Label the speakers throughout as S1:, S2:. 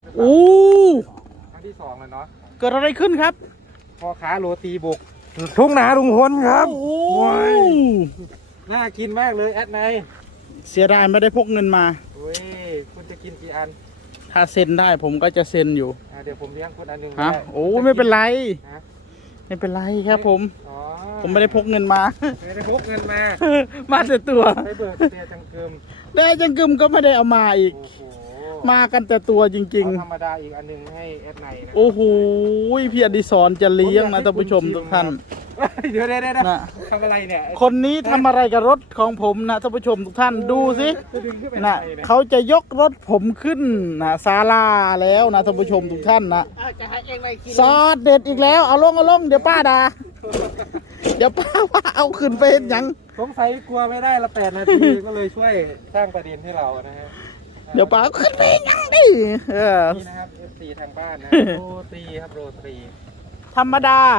S1: โอ้
S2: ครั้งที่2แล้วเนาะ
S1: เกิดอะไรขึ้นครับ
S2: พ่อค้าโรตีบุกทุ่งนาลุงพลครับ
S1: โอ้
S2: น่ากินมากเลยแอดไน
S1: เสียดายไม่ได้พกเงินมา
S2: โอ้ยคุณจะกินกี่อัน
S1: ถ้าเซ็นได้ผมก็จะเซ็นอยู่
S2: เดี๋ยวผมเลี้ยงคุณอันหนึ่ง
S1: ฮะโอ้ไม่เป็นไรไม่เป็นไรครับผมไม่ได้พกเงินมา
S2: ไม่ได้พกเงินมา
S1: มาแต่ตัว
S2: ได้เบิกเตียจังเกิม
S1: ได้จังกึมก็ไม่ได้เอามาอีกมากันแต่ตัวจริง
S2: ๆธรรมดาอีกอันนึงให้แอดไนนะ
S1: โอ้โหพี่อดิศรจะเลี้ยงนะท่านผู้ชมทุกท่าน
S2: เดี๋ยวนะทำอะไรเนี่ย
S1: คนนี้ทำอะไรกับรถของผมนะท่านผู้ชมทุกท่านดูสินะเขาจะยกรถผมขึ้นนะศาลาแล้วนะท่านผู้ชมทุกท่านนะซอสเด็ดอีกแล้วเอาลงเดี๋ยวป้าด่าเดี๋ยวป้าว่าเอาขึ้นไปเห็นยัง
S2: สงสัยกลัวไม่ได้ละ8 นาทีก็เลยช่วยสร้างประเด็นให้เรานะฮะ
S1: เดี๋ยวป้าขึ้นไปยังดิ
S2: นี่นะครับ FC ทางบ้านนะโรตีครับโรตี
S1: ธรรมดา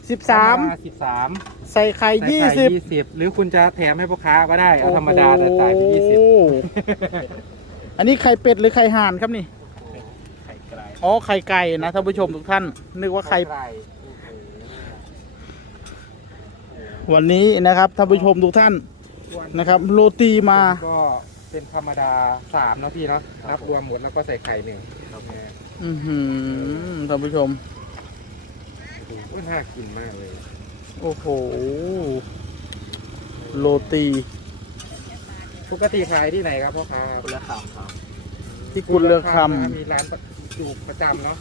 S1: 13ใส่ไข่20
S2: หรือคุณจะแถมให้พ่อค้าก็ได้เอาธรรมดาแต่จ่ายไป
S1: 20อันนี้ไข่เป็ดหรือไข่ห่านครับนี่
S2: ไข่ไก่
S1: อ๋อไข่ไก่นะท่านผู้ชมทุกท่านนึกว่าไข่วันนี้นะครับท่านผู้ชมทุกท่านนะครับโรตีมา
S2: ก็เป็นธรรมดา3เนาะพี่เนาะนับรวมหมดแล้วก็ใส่ไข่1ครับ
S1: ท่านผู้ชม
S2: น่ากินมากเลย
S1: โอ้โหโรตี
S2: ปกติขายที่ไหนครับพ่อค้ากุลเลือกคำครับ
S1: ที่กุลเลือกค
S2: ำมีร้านอยู่ประจำเนาะ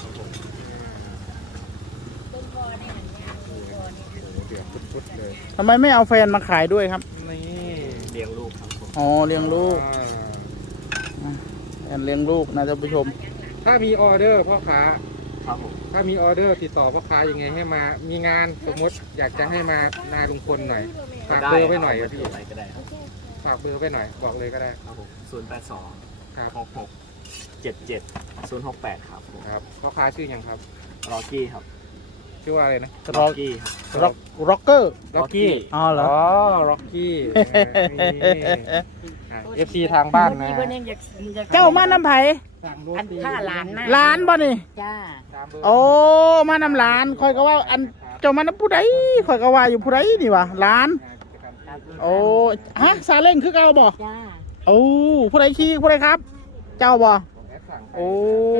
S2: เดือดพุดๆเลย
S1: ทำไมไม่เอาแฟนมาขายด้วยครับ
S2: นี่เลี้ยงลูกครับ
S1: อ๋อเลี้ยงลูกแอนเลี้ยงลูกนะท่านผู้ชม
S2: ถ้ามีออเดอร์พ่อค้าถ้ามีออเดอร์ติดต่อพ่อค้ายังไงให้มามีงานสมมติอยากจะให้มานาลุงพลหน่อยฝากเบอร์ไว้หน่อยพี่ฝากเบอร์ไว้หน่อยบอกเลยก็ได้
S3: ครับผม082
S2: ครับ
S3: 67 068ครับ
S2: ครับพ่อค้าชื่อยังครับ
S3: ร็อกกี้ครับ
S2: ชื่อว่าอะไรนะ
S3: ร็อกกี้ครับ
S1: ร็อกเกอร์
S2: ร็อกกี้
S1: อ๋อเหรอ
S2: ร็อกกี้FC ทางบ้านนะ
S1: เจ้ามาน้ำไผ่
S4: อันค่าหลานนะ
S1: ล้านบ่นี่
S4: จ้า
S1: โอ้มาน้ำล้านคอยก็ว่าอันเจ้ามาน้ำผู้ใดคอยก็ว่าอยู่ผู้ใดนี่วะล้านโอ้ฮะซาเล้งคือเก่าบ่
S4: จ้า
S1: โอ้ผู้ใดขี่ผู้ใดครับ เจ้าบ่โอ้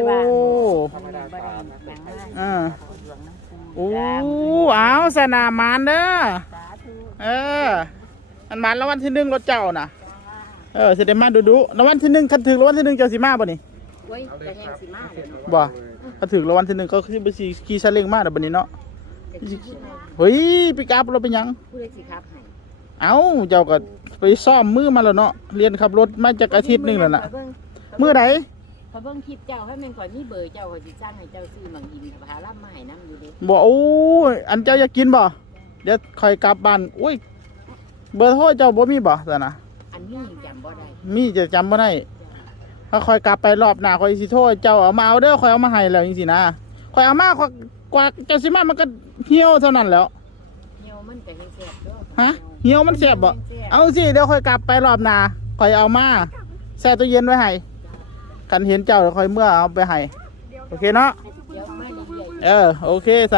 S1: โอ้เอาสนามมันเด้ออันมันแล้ววันที่1รถเจ้าน่ะเสด็จมาดูแล้ววันที่1คันถึงแล้ววันที่1เจ้าสิมาบ่นี่บ่คันถึงแล้ววันที่1เขาคือไปขี่ซาเล้งมาเด้อบัดนี้เนาะเฮ้ยปิกอัพเราเป็นยังเอ้าเจ้าก็ไปซ่อมมือมาแล้วเนาะเรียนขับรถมาจากอาทิตย์นึงแล้วน่ะมื้อใด
S4: พอเบิ่งคลิปเจ้าให้มันก่อนนี่เบอร์เจ้าก็สิสร้างให้เจ้าซื้อมังอินกับหาล่ำมาให้น้ำอยู่ดิ
S1: บ่โอ้ยอันเจ้าอยากกินบ่เดี๋ยวค่อยกลับบ้านอุ้ยเบอร์โทรเจ้าบ่มีบ่ซะนะ
S4: อันนี้จำบ่ได้
S1: มีจะจำบ่ได้ถ้าค่อยกลับไปรอบหน้าค่อยสิโทรเจ้าเอามาเอาเด้อค่อยเอามาให้แล้วจังซี่นะค่อยเอามากว่าเจ้าสิมามันก็เหี่ยวเท่านั้นแล้ว
S4: เหี่ยวมันก็แซ่บเด้อ
S1: ฮะเหี่ยวมันแซ่บบ่เอาสิเดี๋ยวค่อยกลับไปรอบหน้าค่อยเอามาแช่ตู้เย็นไว้ให้กันเห็นเจ้าเดี๋ยวค่อยเมื่อเอาไปให้โอเคเนาะโอเคซะ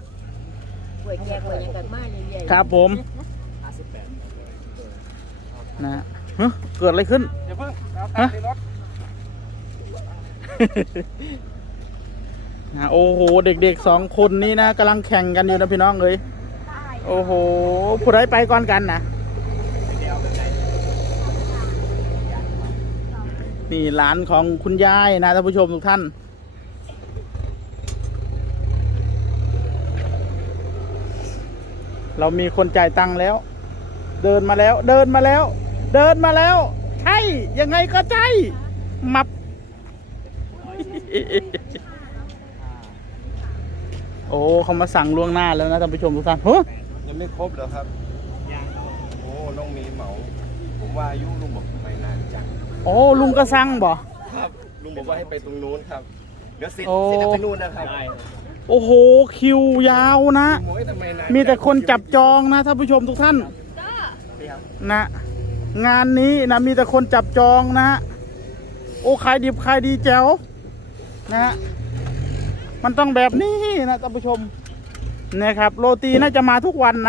S1: นะครับผมนะเกิดอะไรขึ้นฮะโอ้โหเด็กๆ2 คนนี้นะกำลังแข่งกันอยู่นะพี่น้องเลยโอ้โหผู้ใดไปก่อนกันนะนี่หลานของคุณยายนะท่านผู้ชมทุกท่านเรามีคนจ่ายตังค์แล้วเดินมาแล้วใช่ยังไงก็ใช่มับโอ้เขามาสั่งล่วงหน้าแล้วนะท่านผู้ชมทุกท่าน
S3: ยังไม่ครบเหรอครับยังโอ้น้องมีเหมาผมว่าอายุลุงบอกทำไมนานจัง
S1: โอ้ลุงก็สั่งบ่
S3: ครับลุงบอกว่าให้ไปตรงนู้นครับเดี๋ยวเสร็จไปนู่นนะครับ
S1: โอ้โหคิวยาวนะมีแต่คนจับจองนะท่านผู้ชมทุกท่านนะงานนี้นะมีแต่คนจับจองนะโอ้ขายดิบขายดีแจ๋วนะฮะมันต้องแบบนี้นะท่านผู้ชมนะครับโรตีน่าจะมาทุกวันนะ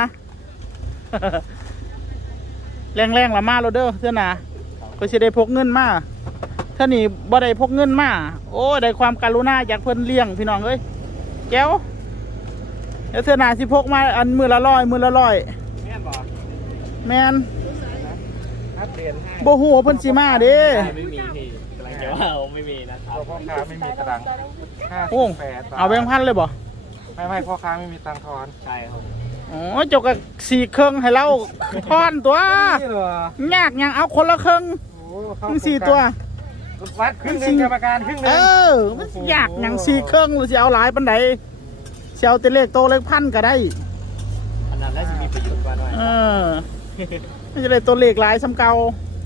S1: แรงๆละมาโรเดอร์เสื้อหนาก็จะได้พกเงินมาถ้านี่บ่ได้พกเงินมาโอ้ได้ความกรุณาจากเพิ่นเลี้ยงพี่น้องเอ้ยแก้วแล้วเสื้อหนาสิพกมาอันมือละร้อยแม่นบ่แม่น
S2: นัดเรียนให้
S1: บ่ฮู้ว่าเพิ่นสิมาเด้
S5: ไม่มีที่กำลังจะว่าไม่มีนะครับ
S2: พ่อค้าไม่มีตรัง
S1: โอ้
S2: 58 บาท
S1: เอาแบงค์พันเลยบ่
S2: ไม่พ่อค้าไม่มีตังค์ทอน
S5: ใช่ครับ
S1: อ๋อเจกกับสี่เครื่องให้เราทอนตัว
S2: นี่เหรอย
S1: ากยังเอาคนละเครื่อง
S2: โอ้เข้า
S1: ทั้งสี่ตัว
S2: วัดครึ่งหนึงกรรมการครึ่งหนึ
S1: เอง อมันยากยังสี่เครื่องหรือจะเอาหลายปันใดจะเอาแต่เลขโตเลขพันก็ได้
S5: อันนั้นน่าจะมีประโยชน์กว่าหน่อย
S1: เออไม่ใช่เลยตัวเลขหลายซ้ำเก่า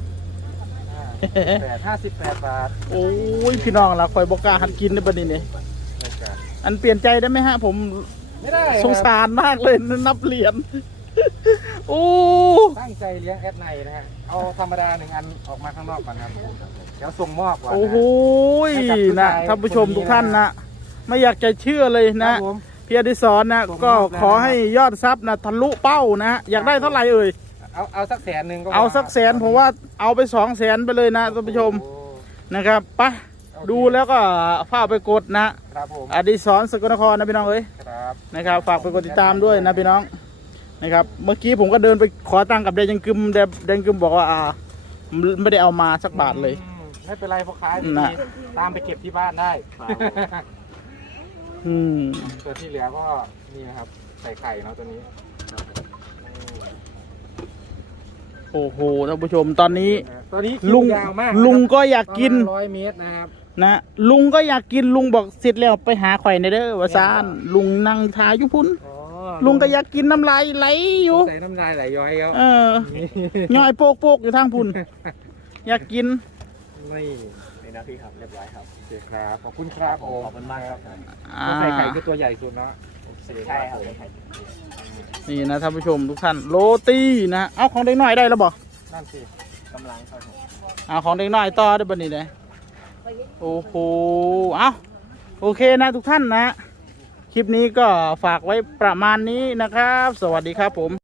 S2: 58 บาท
S1: โอ้ยพี่น้องเราคอยบอกกล้าหันกินในบัดนี้เนี่ยอันเปลี่ยนใจได้ไหมฮะ ผม
S2: ไม่ได้
S1: สงสารมากเลยนับเหรียญโอ้
S2: ตั้งใจเลี้ยงแอดไนนะฮะเอาธรรมดา1 อันออกมาข้างนอกก่อนครับเดี๋ยวส่งมอบก่อนนะ
S1: โอ้โหนะท่านผู้ชมทุกท่านนะไม่อยากจะเชื่อเลย
S2: ค
S1: นะ
S2: รับผม
S1: พี่อดิศรนะก็ขอให้ยอดทรัพย์นะทะลุเป้านะอยากได้เท่าไหร่เอ่ย
S2: เอาสัก100,000ก็พ
S1: เอาสักแสนผมว่าเอาไป200,000ไปเลยนะท่านผู้ชม
S2: โอ้
S1: นะครับไปดูแล้วก็ฝากไปกดนะครับ
S2: ผม
S1: อดิศรสกลนครนะพี่น้องเอ้ย
S2: ครับ
S1: นะครับฝากไปกดติดตามด้วยนะพี่น้องนะครับเมื่อกี้ผมก็เดินไปขอตังค์กับเดนยังกึมเดนกึมบอกว่าไม่ได้เอามาสักบาทเลย
S2: ไม่เป็นไรพ่อค้า
S1: น่ะ
S2: ตามไปเก็บที่บ้านได้
S1: อืม
S2: ส่วนที่เหลือก็นี่นะครับใส่ไข่เนาะตัวนี้
S1: โอ้โหท่านผู้ชมตอนนี้
S2: ตัวนี้
S1: ลุง
S2: ยาวมาก
S1: ลุงก็อยากกิน
S2: 100 เมตรนะครับ
S1: นะลุงก็อยากกินลุงบอกเสร็จแล้วไปหาข่อยในเด้อวาซานลุงนั่งทาอยู่พุ่น
S2: อ๋อ
S1: ลุงก็อยากกินน้ำลายไหลอยู่
S2: ใส่น้ำลายไหลย้อยแล้ว
S1: เออย่อยโปกอยู่ทางพุ่นอยากกิน
S2: นี่
S5: นี่นะพี่ครับเรียบร้อยครับ
S2: โอเคครับขอบคุณครับ
S5: ขอบคุณมากครับผม
S1: อ่า
S2: ใส่ไข่คือตัวใหญ่สุดเนาะ
S5: ใช่ครับ
S1: นี่นะท่านผู้ชมทุกท่านโรตีนะเอาของเด็กน้อยได้แล้วบ่
S2: นั่นสิ
S5: กำลังครับผม
S1: เอาของเด็กน้อยต่อได้บ่นี่เลยโอ้โหเอาโอเคนะทุกท่านนะคลิปนี้ก็ฝากไว้ประมาณนี้นะครับ สวัสดีครับผม